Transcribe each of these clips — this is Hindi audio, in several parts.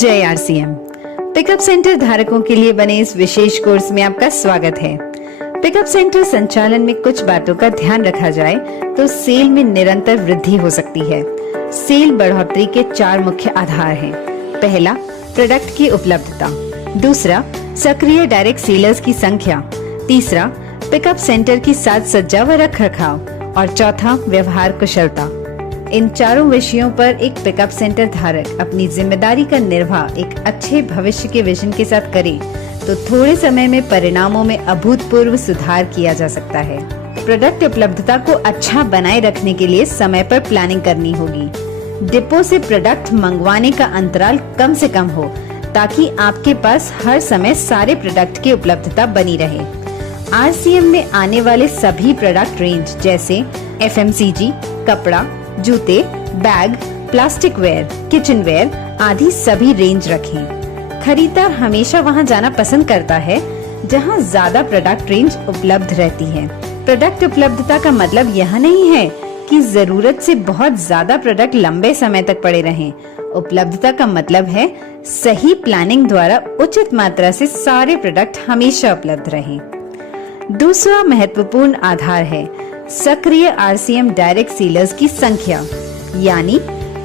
जय आरसीएम। पिकअप सेंटर धारकों के लिए बने इस विशेष कोर्स में आपका स्वागत है। पिकअप सेंटर संचालन में कुछ बातों का ध्यान रखा जाए तो सेल में निरंतर वृद्धि हो सकती है। सेल बढ़ोतरी के 4 मुख्य आधार हैं। पहला, प्रोडक्ट की उपलब्धता। दूसरा, सक्रिय डायरेक्ट सेलर्स की संख्या। तीसरा, पिकअप सेंटर की साज सज्जा व रख रखाव। और चौथा, व्यवहार कुशलता। इन चारों विषयों पर एक पिकअप सेंटर धारक अपनी जिम्मेदारी का निर्वाह एक अच्छे भविष्य के विजन के साथ करे तो थोड़े समय में परिणामों में अभूतपूर्व सुधार किया जा सकता है। प्रोडक्ट उपलब्धता को अच्छा बनाए रखने के लिए समय पर प्लानिंग करनी होगी। डिपो से प्रोडक्ट मंगवाने का अंतराल कम से कम हो ताकि आपके पास हर समय सारे प्रोडक्ट की उपलब्धता बनी रहे। आरसीएम में आने वाले सभी प्रोडक्ट रेंज जैसे एफएमसीजी, कपड़ा, जूते, bag, plastic ware, kitchen ware आदि सभी रेंज रखें। खरीदार हमेशा वहां जाना पसंद करता है जहां ज्यादा प्रोडक्ट रेंज उपलब्ध रहती है। प्रोडक्ट उपलब्धता का मतलब यह नहीं है कि जरूरत से बहुत ज्यादा प्रोडक्ट लंबे समय तक पड़े रहें। उपलब्धता का मतलब है सही प्लानिंग द्वारा उचित मात्रा से सारे प्रोडक्ट हमेशा उपलब्ध रहें। दूसरा महत्वपूर्ण आधार है सक्रिय आरसीएम डायरेक्ट सेलर्स की संख्या, यानी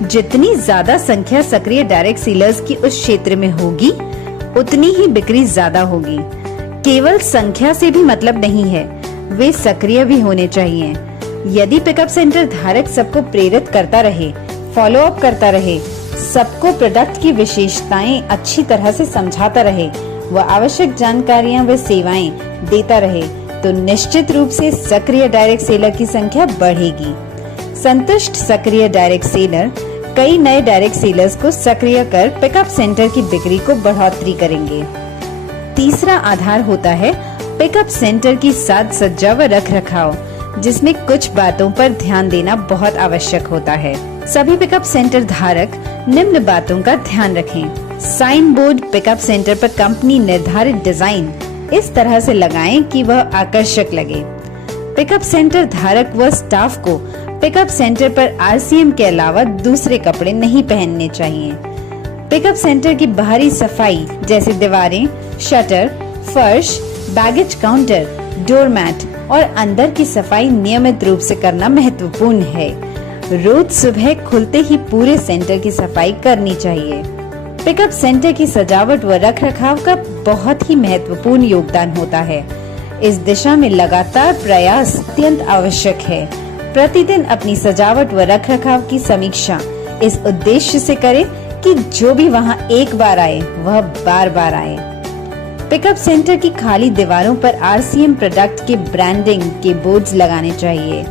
जितनी ज्यादा संख्या सक्रिय डायरेक्ट सेलर्स की उस क्षेत्र में होगी उतनी ही बिक्री ज्यादा होगी। केवल संख्या से भी मतलब नहीं है, वे सक्रिय भी होने चाहिए। यदि पिकअप सेंटर धारक सबको प्रेरित करता रहे, फॉलो अप करता रहे, सबको प्रोडक्ट की विशेषताएं अच्छी तरह से समझाता रहे व आवश्यक जानकारियां व सेवाएं देता रहे तो निश्चित रूप से सक्रिय डायरेक्ट सेलर की संख्या बढ़ेगी। संतुष्ट सक्रिय डायरेक्ट सेलर कई नए डायरेक्ट सेलर्स को सक्रिय कर पिकअप सेंटर की बिक्री को बढ़ोतरी करेंगे। तीसरा आधार होता है पिकअप सेंटर की साज सज्जा व रख रखाव, जिसमें कुछ बातों पर ध्यान देना बहुत आवश्यक होता है। सभी पिकअप सेंटर धारक निम्न बातों का ध्यान रखें। साइन बोर्ड पिकअप सेंटर पर कंपनी निर्धारित डिजाइन इस तरह से लगाएं कि वह आकर्षक लगे। पिकअप सेंटर धारक व स्टाफ को पिकअप सेंटर पर आरसीएम के अलावा दूसरे कपड़े नहीं पहनने चाहिए। पिकअप सेंटर की बाहरी सफाई जैसे दीवारें, शटर, फर्श, बैगेज काउंटर, डोरमैट और अंदर की सफाई नियमित रूप से करना महत्वपूर्ण है। रोज सुबह खुलते ही पूरे सेंटर की सफाई करनी चाहिए। पिकअप सेंटर की सजावट व रखरखाव का बहुत ही महत्वपूर्ण योगदान होता है। इस दिशा में लगातार प्रयास अत्यंत आवश्यक है। प्रतिदिन अपनी सजावट व रखरखाव की समीक्षा इस उद्देश्य से करें कि जो भी वहां एक बार आए वह बार बार आए। पिकअप सेंटर की खाली दीवारों पर आरसीएम प्रोडक्ट के ब्रांडिंग के बोर्ड्स लगाने चाहिए।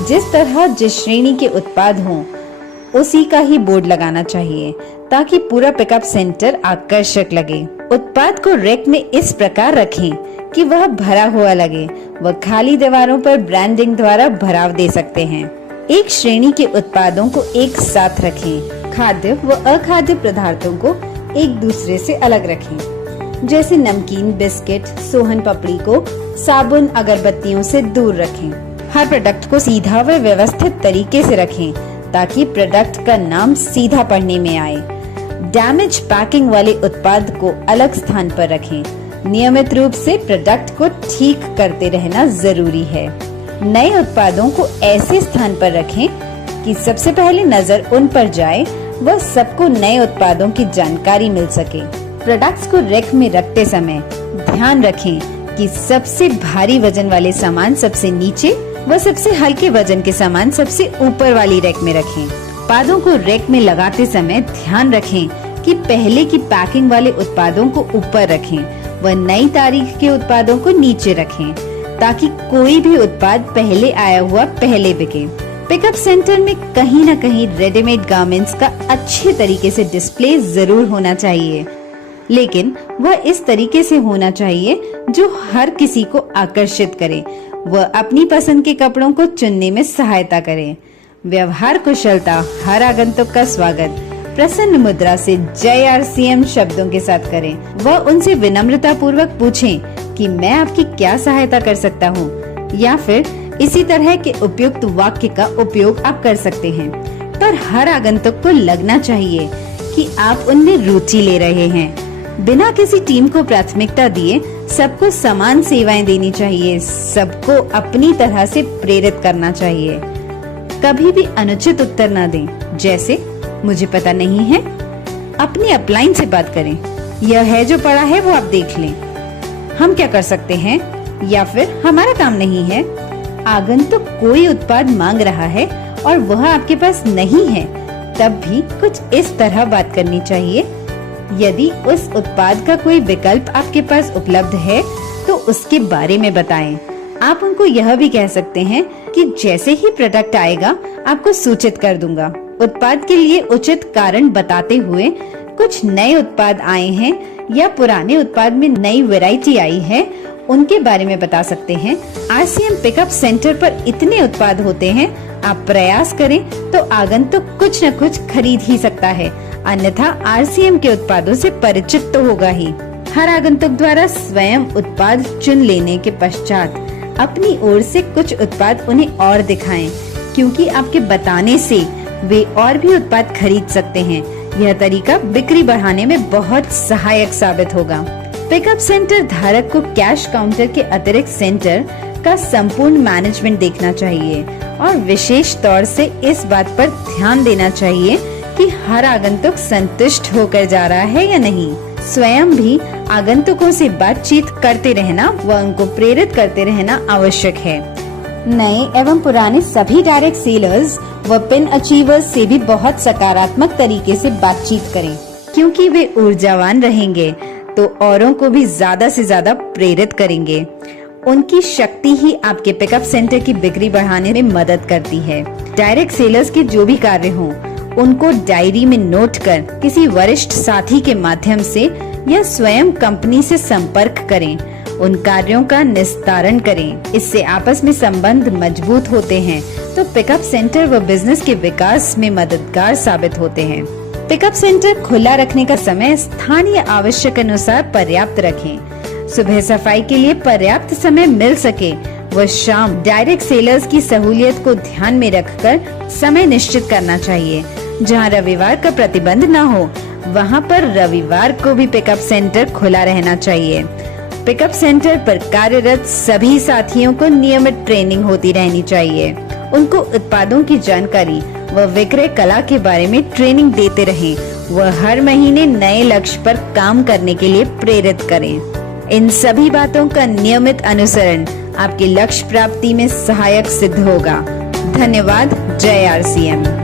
जिस तरह जिस श्रेणी के उत्पाद हों उसी का ही बोर्ड लगाना चाहिए ताकि पूरा पिकअप सेंटर आकर्षक लगे। उत्पाद को रैक में इस प्रकार रखें कि वह भरा हुआ लगे व खाली दीवारों पर ब्रांडिंग द्वारा भराव दे सकते हैं। एक श्रेणी के उत्पादों को एक साथ रखें। खाद्य व अखाद्य पदार्थों को एक दूसरे से अलग रखें। जैसे नमकीन, बिस्किट, सोहन पापड़ी को साबुन, अगरबत्तियों से दूर रखें। हर प्रोडक्ट को सीधा व व्यवस्थित तरीके से रखें ताकि प्रोडक्ट का नाम सीधा पढ़ने में आए। डैमेज पैकिंग वाले उत्पाद को अलग स्थान पर रखें। नियमित रूप से प्रोडक्ट को ठीक करते रहना जरूरी है। नए उत्पादों को ऐसे स्थान पर रखें कि सबसे पहले नजर उन पर जाए व सबको नए उत्पादों की जानकारी मिल सके। प्रोडक्ट्स को रैक में रखते समय ध्यान रखें कि सबसे भारी वजन वाले सामान सबसे नीचे व सबसे हल्के वजन के सामान सबसे ऊपर वाली रैक में रखें। उत्पादों को रैक में लगाते समय ध्यान रखें कि पहले की पैकिंग वाले उत्पादों को ऊपर रखें व नई तारीख के उत्पादों को नीचे रखें ताकि कोई भी उत्पाद पहले आया हुआ पहले बिके। पिकअप सेंटर में कहीं न कहीं रेडीमेड गारमेंट्स का अच्छे तरीके से डिस्प्ले जरूर होना चाहिए, लेकिन वह इस तरीके से होना चाहिए जो हर किसी को आकर्षित करे व अपनी पसंद के कपड़ों को चुनने में सहायता करे। व्यवहार कुशलता हर आगंतुक का स्वागत प्रसन्न मुद्रा से जय आरसीएम शब्दों के साथ करें व उनसे विनम्रता पूर्वक पूछें कि मैं आपकी क्या सहायता कर सकता हूँ, या फिर इसी तरह के उपयुक्त वाक्य का उपयोग आप कर सकते हैं। पर हर आगंतुक को लगना चाहिए कि आप उनमें रुचि ले रहे हैं। बिना किसी टीम को प्राथमिकता दिए सबको समान सेवाएं देनी चाहिए, सबको अपनी तरह से प्रेरित करना चाहिए। कभी भी अनुचित उत्तर ना दें, जैसे मुझे पता नहीं है। अपनी अपलाइन से बात करें, यह है जो पड़ा है वो आप देख लें, हम क्या कर सकते हैं, या फिर हमारा काम नहीं है। आगंतुक कोई उत्पाद मांग रहा है और वह आपके पास नहीं है, तब भी कुछ इस तरह बात करनी चाहिए। यदि उस उत्पाद का कोई विकल्प आपके पास उपलब्ध है तो उसके बारे में बताएं। आप उनको यह भी कह सकते हैं कि जैसे ही प्रोडक्ट आएगा आपको सूचित कर दूंगा। उत्पाद के लिए उचित कारण बताते हुए कुछ नए उत्पाद आए हैं या पुराने उत्पाद में नई वैरायटी आई है, उनके बारे में बता सकते हैं। RCM पिकअप सेंटर पर इतने उत्पाद होते हैं, आप प्रयास करें तो आगंतुक कुछ न कुछ खरीद ही सकता है, अन्यथा RCM के उत्पादों से परिचित तो होगा ही। हर आगंतुक द्वारा स्वयं उत्पाद चुन लेने के पश्चात अपनी ओर से कुछ उत्पाद उन्हें और दिखाएं, क्योंकि आपके बताने से वे और भी उत्पाद खरीद सकते हैं। यह तरीका बिक्री बढ़ाने में बहुत सहायक साबित होगा। पिकअप सेंटर धारक को कैश काउंटर के अतिरिक्त सेंटर का संपूर्ण मैनेजमेंट देखना चाहिए और विशेष तौर से इस बात पर ध्यान देना चाहिए कि हर आगंतुक संतुष्ट होकर जा रहा है या नहीं। स्वयं भी आगंतुकों से बातचीत करते रहना व उनको प्रेरित करते रहना आवश्यक है। नए एवं पुराने सभी डायरेक्ट सेलर्स व पिन अचीवर्स से भी बहुत सकारात्मक तरीके से बातचीत करें, क्योंकि वे ऊर्जावान रहेंगे तो औरों को भी ज्यादा से ज्यादा प्रेरित करेंगे। उनकी शक्ति ही आपके पिकअप सेंटर की बिक्री बढ़ाने में मदद करती है। डायरेक्ट सेलर्स के जो भी कार्य हों, उनको डायरी में नोट कर किसी वरिष्ठ साथी के माध्यम से या स्वयं कंपनी से संपर्क करें। उन कार्यों का निस्तारण करें। इससे आपस में संबंध मजबूत होते हैं तो पिकअप सेंटर व बिजनेस के विकास में मददगार साबित होते हैं। पिकअप सेंटर खुला रखने का समय स्थानीय आवश्यक अनुसार पर्याप्त रखें। सुबह सफाई के लिए पर्याप्त समय मिल सके व शाम डायरेक्ट सेलर्स की सहूलियत को ध्यान में रखकर समय निश्चित करना चाहिए। जहां रविवार का प्रतिबंध न हो, वहां पर रविवार को भी पिकअप सेंटर खुला रहना चाहिए। पिकअप सेंटर पर कार्यरत सभी साथियों को नियमित ट्रेनिंग होती रहनी चाहिए। उनको उत्पादों की जानकारी व विक्रय कला के बारे में ट्रेनिंग देते रहें व हर महीने नए लक्ष्य पर काम करने के लिए प्रेरित करें। इन सभी बातों का नियमित अनुसरण आपके लक्ष्य प्राप्ति में सहायक सिद्ध होगा। धन्यवाद। जय RCM।